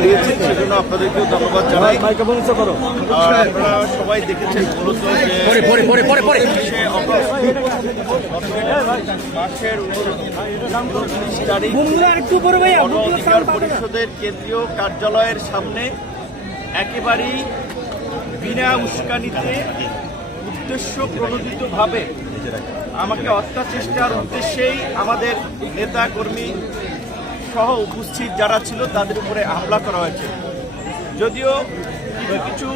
দাঁড়িয়েছেন সেজন্য আপনাদেরকেও ধন্যবাদ জানাই। আপনারা সবাই দেখেছেন মূলত মাসের 29 তারিখ গণ অধিকার পরিষদের কেন্দ্রীয় কার্যালয়ের সামনে একেবারেই বিনা উস্কানিতে উদ্দেশ্য প্রণোদিতভাবে আমাকে হত্যা চেষ্টার উদ্দেশ্যেই আমাদের নেতা কর্মী সহ উপস্থিত যারা ছিল তাদের উপরে হামলা করা হয়েছে। যদিও কিছু কিছু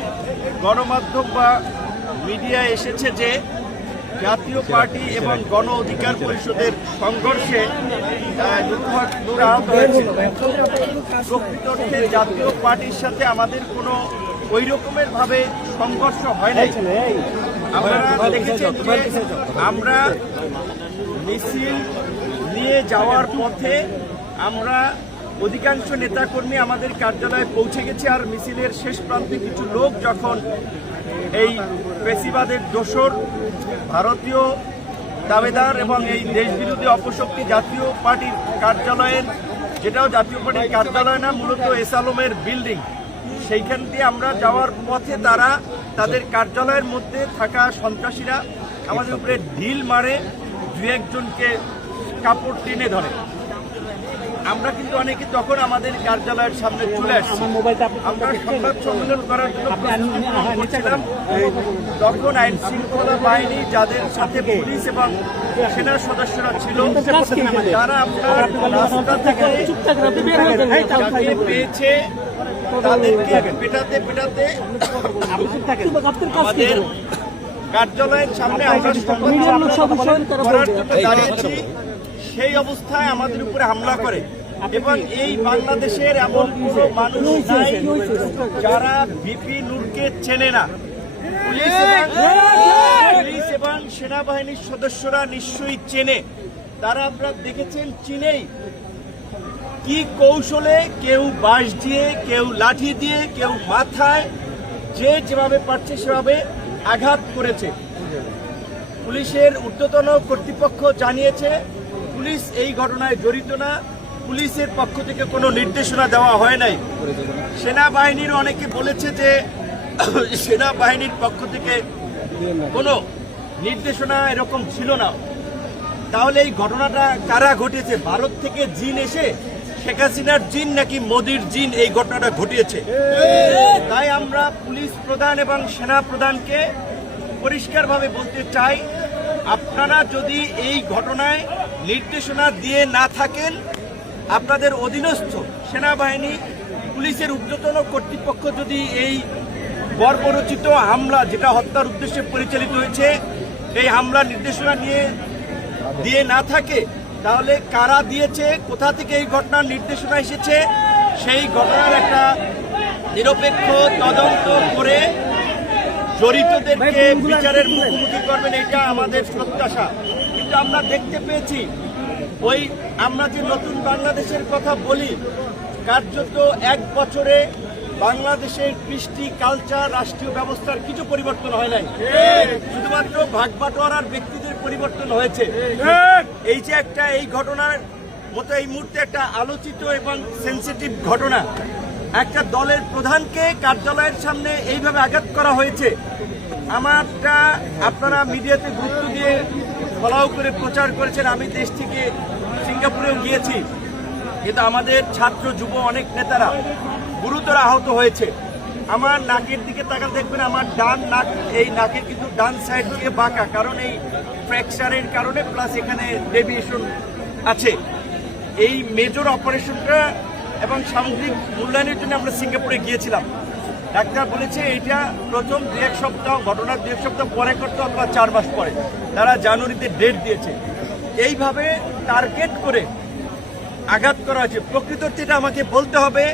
গণমাধ্যম বা মিডিয়ায় এসেছে যে জাতীয় পার্টি এবং গণ অধিকার পরিষদের সংঘর্ষে নূর আহত হয়েছিল। প্রকৃত অর্থে জাতীয় পার্টির সাথে আমাদের কোনো ওই রকমের ভাবে সংঘর্ষ হয় নাই। আপনারা দেখেছেন যে আমরা মিছিল নিয়ে যাওয়ার পথে আমরা অধিকাংশ নেতাকর্মী আমাদের কার্যালয়ে পৌঁছে গেছি। আর মিছিলের শেষ প্রান্তে কিছু লোক যখন এই ফ্যাসিবাদের দোসর ভারতীয় দাবেদার এবং এই দেশবিরোধী অপশক্তি জাতীয় পার্টির কার্যালয়ের, যেটাও জাতীয় পার্টির কার্যালয় না, মূলত এস আলমের বিল্ডিং, সেইখান দিয়ে আমরা যাওয়ার পথে তারা তাদের কার্যালয়ের মধ্যে থাকা সন্ত্রাসীরা আমাদের উপরে ঢিল মারে, দু একজনকে কাপড় টেনে ধরে। আমরা কিন্তু অনেকে তখন আমাদের কার্যালয়ের সামনে চলে আসছি। আমরা সংবাদ সম্মেলন করার জন্য করছিলাম, তখন আইন শৃঙ্খলা বাহিনী যাদের সাথে পুলিশ এবং সেনা সদস্যরা ছিল তারা আপনার রাস্তা থেকে পেয়েছে, তাদেরকে পেটাতে পেটাতে আমাদের কার্যালয়ের সামনে আমরা করার জন্য দাঁড়িয়েছি, সেই অবস্থায় আমাদের উপরে হামলা করে। এবং এই বাংলাদেশের এমন কোনো মানুষ নাই যারা ভিপি নূরকে চেনে না। পুলিশ এবং সেনাবাহিনীর সদস্যরা নিশ্চয়ই চেনে। তারা আপনারা দেখেছেন চিনেই কি কৌশলে, কেউ বাঁশ দিয়ে, কেউ লাঠি দিয়ে, কেউ মাথায়, যে যেভাবে পারছে সেভাবে আঘাত করেছে। পুলিশের ঊর্ধ্বতন কর্তৃপক্ষ জানিয়েছে পুলিশ এই ঘটনায় জড়িত না, পুলিশের পক্ষ থেকে কোনো নির্দেশনা দেওয়া হয় নাই। সেনাবাহিনীর অনেকে বলেছে যে সেনাবাহিনীর পক্ষ থেকে কোনো নির্দেশনা এরকম ছিল না। তাহলে এই ঘটনাটা কারা ঘটিয়েছে? ভারত থেকে জিন এসে শেখ হাসিনার জিন নাকি মোদির জিন এই ঘটনাটা ঘটিয়েছে? তাই আমরা পুলিশ প্রধান এবং সেনা প্রধানকে পরিষ্কারভাবে বলতে চাই, আপনারা যদি এই ঘটনায় নির্দেশনা দিয়ে না থাকেন, আপনাদের অধীনস্থ সেনাবাহিনী, পুলিশের ঊর্ধ্বতন কর্তৃপক্ষ যদি এই বর্বরচিত হামলা, যেটা হত্যার উদ্দেশ্যে পরিচালিত হয়েছে, এই হামলার নির্দেশনা দিয়ে না থাকে, তাহলে কারা দিয়েছে, কোথা থেকে এই ঘটনার নির্দেশনা এসেছে, সেই ঘটনার একটা নিরপেক্ষ তদন্ত করে জড়িতদেরকে বিচারের মুখোমুখি করবেন, এটা আমাদের প্রত্যাশা। কিন্তু আমরা দেখতে পেয়েছি ওই আমরা যে নতুন বাংলাদেশের কথা বলি, কার্যত এক বছরে বাংলাদেশের কৃষ্টি, কালচার, রাষ্ট্রীয় ব্যবস্থার কিছু পরিবর্তন হয় নাই, শুধুমাত্র ভাগবাটোয়ারার ব্যক্তিদের পরিবর্তন হয়েছে। এই যে একটা এই ঘটনার মতো এই মুহূর্তে একটা আলোচিত এবং সেন্সিটিভ ঘটনা, একটা দলের প্রধানকে কার্যালয়ের সামনে এইভাবে আঘাত করা হয়েছে। আমারটা আপনারা মিডিয়াতে গুরুত্ব দিয়ে ফলাও করে প্রচার করেছেন। আমি দেশ থেকে সিঙ্গাপুরেও গিয়েছি, কিন্তু আমাদের ছাত্র যুব অনেক নেতারা গুরুতর আহত হয়েছে। আমার নাকের দিকে তাকালে দেখবেন আমার ডান নাক, এই নাকের কিন্তু ডান সাইড দিয়ে বাঁকা, কারণ এই ফ্র্যাকচারের কারণে, প্লাস এখানে ডেভিয়েশন আছে। এই মেজর অপারেশনটা এবং সামগ্রিক মূল্যায়নের জন্য আমরা সিঙ্গাপুরে গিয়েছিলাম। ডাক্তার বলেছে এইটা প্রথম 2-1 সপ্তাহ, ঘটনার 2-1 সপ্তাহ পরে করতে, অথবা 4 মাস পরে। তারা জানুয়ারিতে ডেট দিয়েছে। এইভাবে টার্গেট করে আঘাত করা হয়েছে। প্রকৃত অর্থে আমাকে বলতে হবে,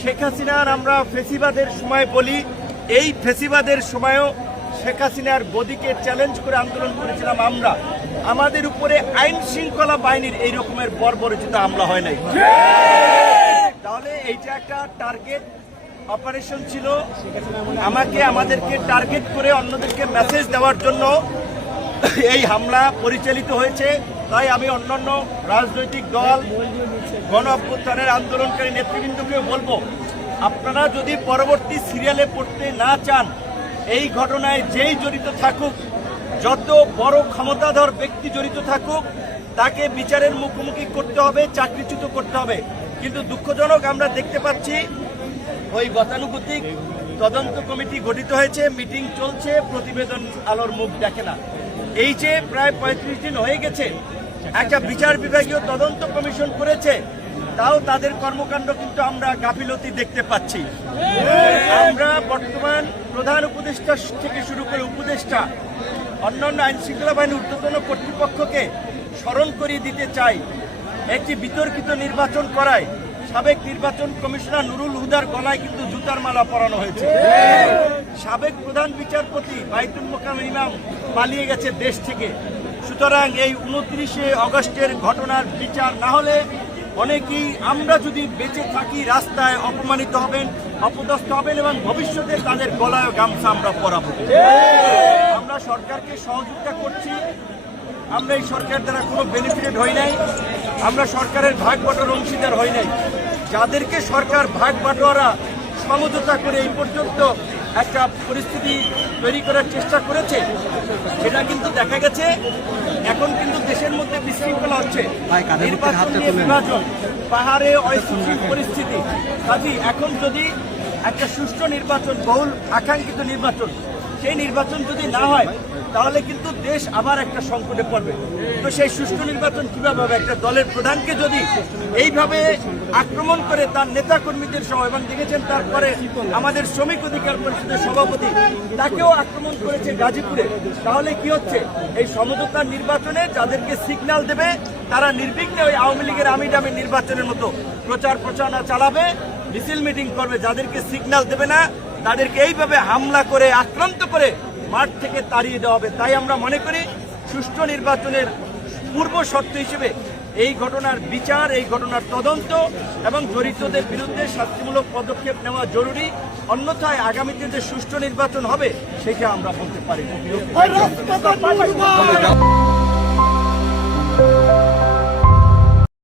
শেখ হাসিনার আমরা ফেসিবাদের সময় বলি, এই ফেসিবাদের সময়ও শেখ হাসিনার গদিকে চ্যালেঞ্জ করে আন্দোলন করেছিলাম আমরা। আমাদের উপরে আইন শৃঙ্খলা বাহিনীর এই রকমের বর্বরচিত হামলা হয় নাই। তাহলে এইটা একটা টার্গেট অপারেশন ছিল, আমাদেরকে টার্গেট করে অন্যদেরকে মেসেজ দেওয়ার জন্য এই হামলা পরিচালিত হয়েছে। তাই আমি অন্যান্য রাজনৈতিক দল, গণ অভ্যুত্থানের আন্দোলনকারী নেতৃবৃন্দকেও বলবো, আপনারা যদি পরবর্তী সিরিয়ালে পড়তে না চান, এই ঘটনায় যেই জড়িত থাকুক, যত বড় ক্ষমতাধর ব্যক্তি জড়িত থাকুক, তাকে বিচারের মুখোমুখি করতে হবে, চাকরিচ্যুত করতে হবে। কিন্তু দুঃখজনক আমরা দেখতে পাচ্ছি ওই গতানুগতিক তদন্ত কমিটি গঠিত হয়েছে, মিটিং চলছে, প্রতিবেদন আলোর মুখ দেখে না। এই যে প্রায় 35 দিন হয়ে গেছে, একটা বিচার বিভাগীয় তদন্ত কমিশন করেছে, তাও তাদের কর্মকাণ্ড কিন্তু আমরা গাফিলতি দেখতে পাচ্ছি। আমরা বর্তমান প্রধান উপদেষ্টা থেকে শুরু করে উপদেষ্টা, অন্যান্য আইন শৃঙ্খলা বাহিনীর ঊর্ধ্বতন কর্তৃপক্ষকে স্মরণ করিয়ে দিতে চাই, একটি বিতর্কিত নির্বাচন করায় সাবেক নির্বাচন কমিশনার নুরুল হুদার গলায় কিন্তু জুতার মালা পরানো হয়েছে। সাবেক প্রধান বিচারপতি বাইতুল মোকাররম ইমাম পালিয়ে গেছে দেশ থেকে। সুতরাং এই 29শে আগস্টের ঘটনার বিচার না হলে অনেকেই আমরা যদি বেঁচে থাকি রাস্তায় অপমানিত হবেন, অপদস্থ হবেন এবং ভবিষ্যতে তাদের গলায় গামছা আমরা পরাবো। আমরা সরকারকে সহযোগিতা করছি, আমরা এই সরকার দ্বারা কোনো বেনিফিটেড হই নাই, আমরা সরকারের ভাগ বাটোয়ারার অংশীদার হই নাই। যাদেরকে সরকার ভাগ বাটোয়ারা সমঝোতা করে এই পর্যন্ত একটা পরিস্থিতি তৈরি করার চেষ্টা করেছে, সেটা কিন্তু দেখা গেছে এখন কিন্তু দেশের মধ্যে বিশৃঙ্খলা হচ্ছে, নির্বাচন নিয়ে বিভাজন, পাহাড়ে অস্থিতিশীল পরিস্থিতি। কাজে এখন যদি একটা সুষ্ঠু নির্বাচন, বহুল আকাঙ্ক্ষিত নির্বাচন, সেই নির্বাচন যদি না হয় তাহলে কিন্তু দেশ আবার একটা সংকটে পড়বে। তো সেই সুষ্ঠু নির্বাচন কিভাবে হবে? একটা দলের প্রধানকে যদি এইভাবে আক্রমণ করে তার নেতা কর্মীদের সহ, এবং দেখেছেন তারপরে আমাদের শ্রমিক অধিকার পরিষদের সভাপতি, তাকেও আক্রমণ করেছে গাজীপুরে, তাহলে কি হচ্ছে? এই সমঝোতার নির্বাচনে যাদেরকে সিগন্যাল দেবে তারা নির্বিঘ্নে ওই আওয়ামী লীগের আমি ডামি নির্বাচনের মতো প্রচার প্রচারণা চালাবে, মিছিল মিটিং করবে। যাদেরকে সিগন্যাল দেবে না তাদেরকে এইভাবে হামলা করে আক্রান্ত করে মাঠ থেকে তাড়িয়ে দেওয়া হবে। তাই আমরা মনে করি সুষ্ঠু নির্বাচনের পূর্ব শর্ত হিসেবে এই ঘটনার বিচার, এই ঘটনার তদন্ত এবং জড়িতদের বিরুদ্ধে শাস্তিমূলক পদক্ষেপ নেওয়া জরুরি। অন্যথায় আগামীতে যে সুষ্ঠু নির্বাচন হবে সেটা আমরা বলতে পারি না।